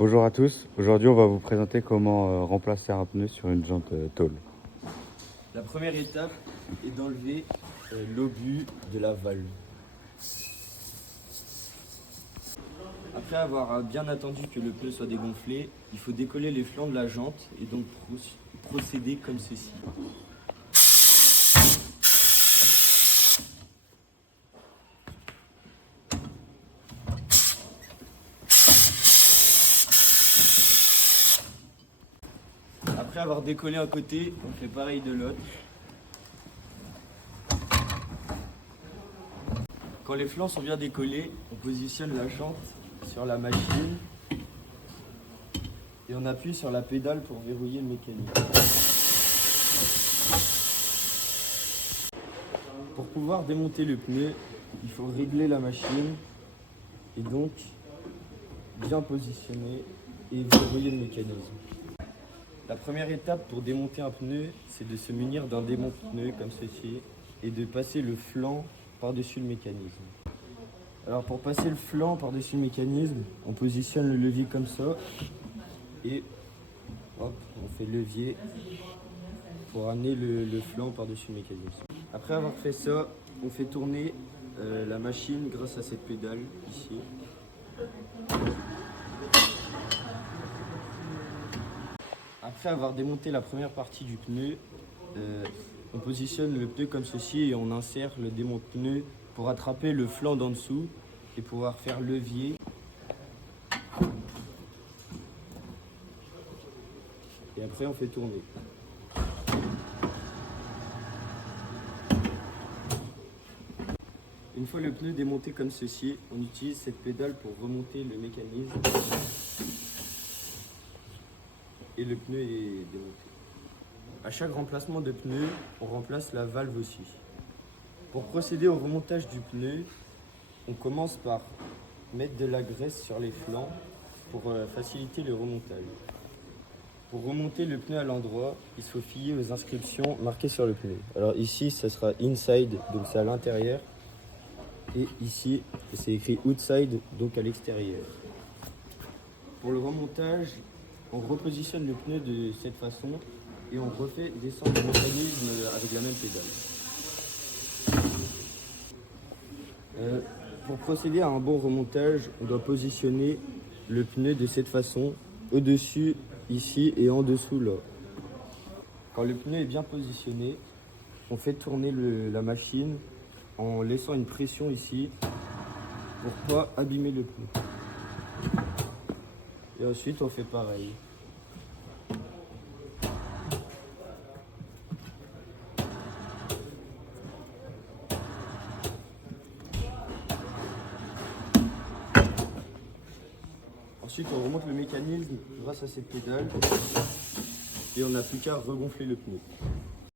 Bonjour à tous, aujourd'hui on va vous présenter comment remplacer un pneu sur une jante tôle. La première étape est d'enlever l'obus de la valve. Après avoir bien attendu que le pneu soit dégonflé, il faut décoller les flancs de la jante et donc procéder comme ceci. Après avoir décollé un côté, on fait pareil de l'autre. Quand les flancs sont bien décollés, on positionne la jante sur la machine et on appuie sur la pédale pour verrouiller le mécanisme. Pour pouvoir démonter le pneu, il faut régler la machine et donc bien positionner et verrouiller le mécanisme. La première étape pour démonter un pneu, c'est de se munir d'un démonte-pneu comme ceci et de passer le flanc par-dessus le mécanisme. Alors pour passer le flanc par-dessus le mécanisme, on positionne le levier comme ça et hop, on fait levier pour amener le flanc par-dessus le mécanisme. Après avoir fait ça, on fait tourner la machine grâce à cette pédale ici. Après avoir démonté la première partie du pneu, on positionne le pneu comme ceci et on insère le démonte-pneu pour attraper le flanc d'en dessous et pouvoir faire levier. Et après on fait tourner. Une fois le pneu démonté comme ceci, on utilise cette pédale pour remonter le mécanisme. Et le pneu est démonté. À chaque remplacement de pneu, on remplace la valve aussi. Pour procéder au remontage du pneu, on commence par mettre de la graisse sur les flancs pour faciliter le remontage. Pour remonter le pneu à l'endroit, il se faut fier aux inscriptions marquées sur le pneu. Alors ici, ça sera inside, donc c'est à l'intérieur. Et ici, c'est écrit outside, donc à l'extérieur. Pour le remontage, on repositionne le pneu de cette façon et on refait descendre le mécanisme avec la même pédale. Pour procéder à un bon remontage, on doit positionner le pneu de cette façon, au-dessus, ici et en dessous là. Quand le pneu est bien positionné, on fait tourner la machine en laissant une pression ici pour ne pas abîmer le pneu. Et ensuite on fait pareil. Ensuite on remonte le mécanisme grâce à cette pédale et on n'a plus qu'à regonfler le pneu.